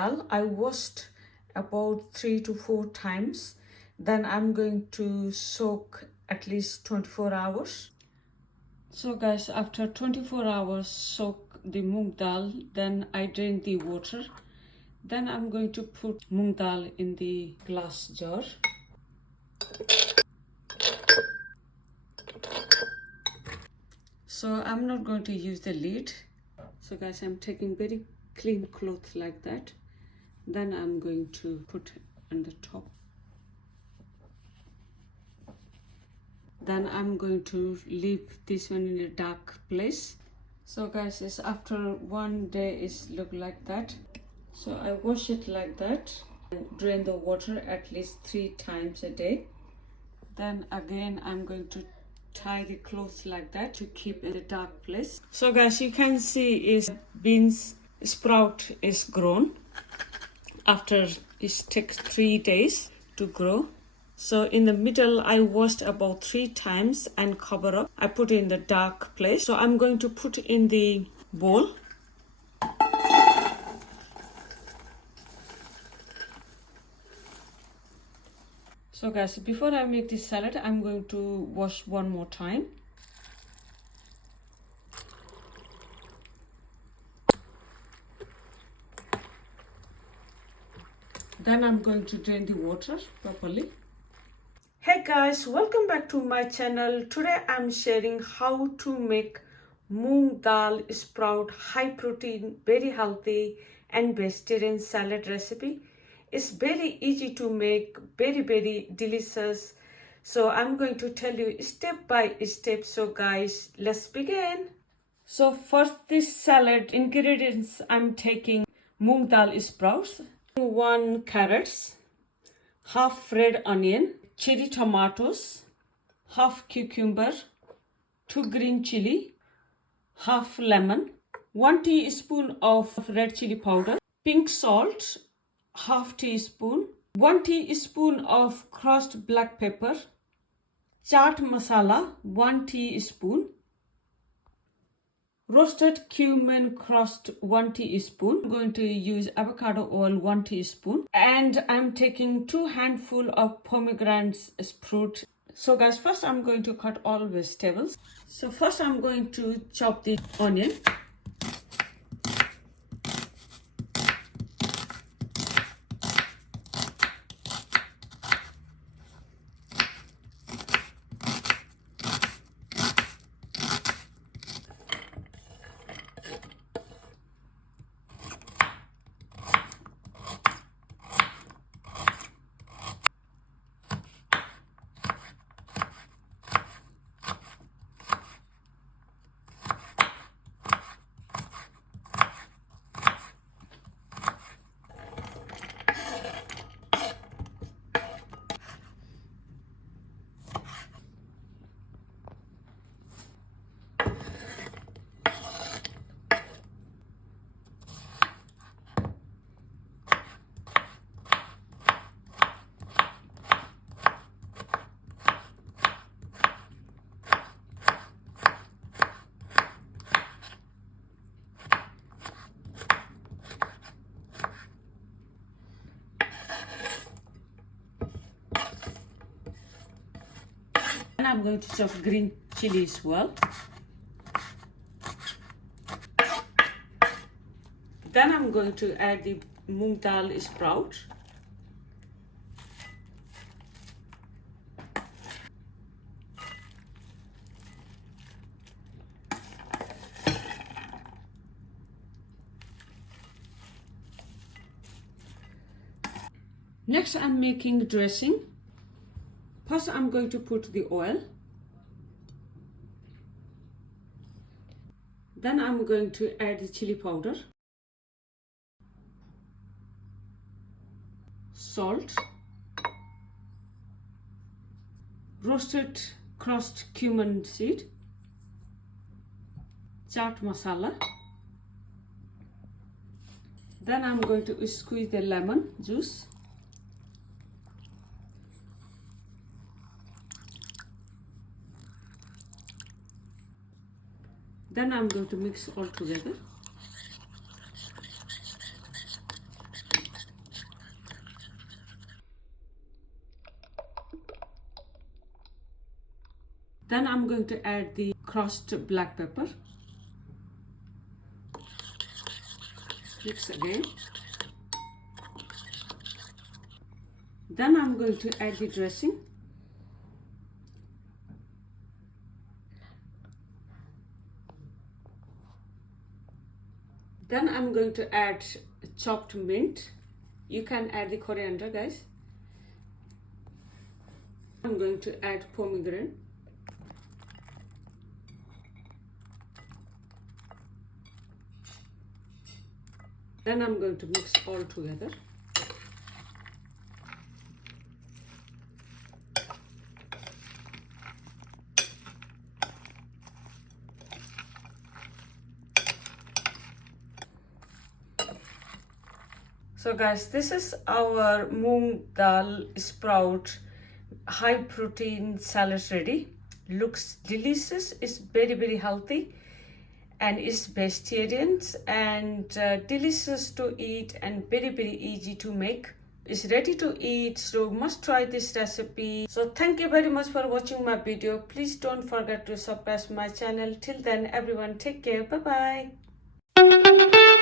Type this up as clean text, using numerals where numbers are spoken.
dal. I washed about 3 to 4 times. Then I'm going to soak at least 24 hours. So guys, after 24 hours soak the mung dal, then I drain the water. Then I'm going to put mung dal in the glass jar. So I'm not going to use the lid. So guys, I'm taking very clean cloth like that. Then I'm going to put on the top. Then I'm going to leave this one in a dark place. So guys, it's after 1 day it's look like that. So I wash it like that and drain the water at least 3 times a day. Then again I'm going to tie the clothes like that to keep in a dark place. So guys, you can see is beans sprout is grown after it takes 3 days to grow. So in the middle I washed about 3 times and cover up. I put it in the dark place. So I'm going to put in the bowl. So guys, before I make this salad, I'm going to wash one more time. Then I'm going to drain the water properly. Hey guys, welcome back to my channel. Today I'm sharing how to make Mung Dal sprout high protein, very healthy and vegetarian salad recipe. It's very easy to make, very delicious. So I'm going to tell you step by step. So guys, let's begin. So first, this salad ingredients I'm taking: Mung Dal sprouts, 1 carrots, half red onion, cherry tomatoes, half cucumber, 2 green chili, half lemon, 1 teaspoon of red chili powder, pink salt, half teaspoon, 1 teaspoon of crushed black pepper, chaat masala, 1 teaspoon, roasted cumin crushed, 1 teaspoon. I'm going to use avocado oil, 1 teaspoon, and I'm taking 2 handful of pomegranates fruit. So guys, first I'm going to cut all vegetables. So first I'm going to chop the onion. And I'm going to chop green chili as well. Then I'm going to add the mung dal sprout. Next, I'm making dressing. First, I'm going to put the oil. Then I'm going to add the chili powder, salt, roasted crushed cumin seed, chaat masala. Then I'm going to squeeze the lemon juice. Then I'm going to mix all together. Then I'm going to add the crushed black pepper. Mix again. Then I'm going to add the dressing. Then I'm going to add chopped mint. You can add the coriander, guys. I'm going to add pomegranate. Then I'm going to mix all together. So guys, this is our Mung Dal sprout high protein salad ready. Looks delicious, it's very healthy and it's vegetarian and delicious to eat and very easy to make. It's ready to eat, so must try this recipe. So thank you very much for watching my video. Please don't forget to subscribe my channel. Till then everyone, take care. Bye bye.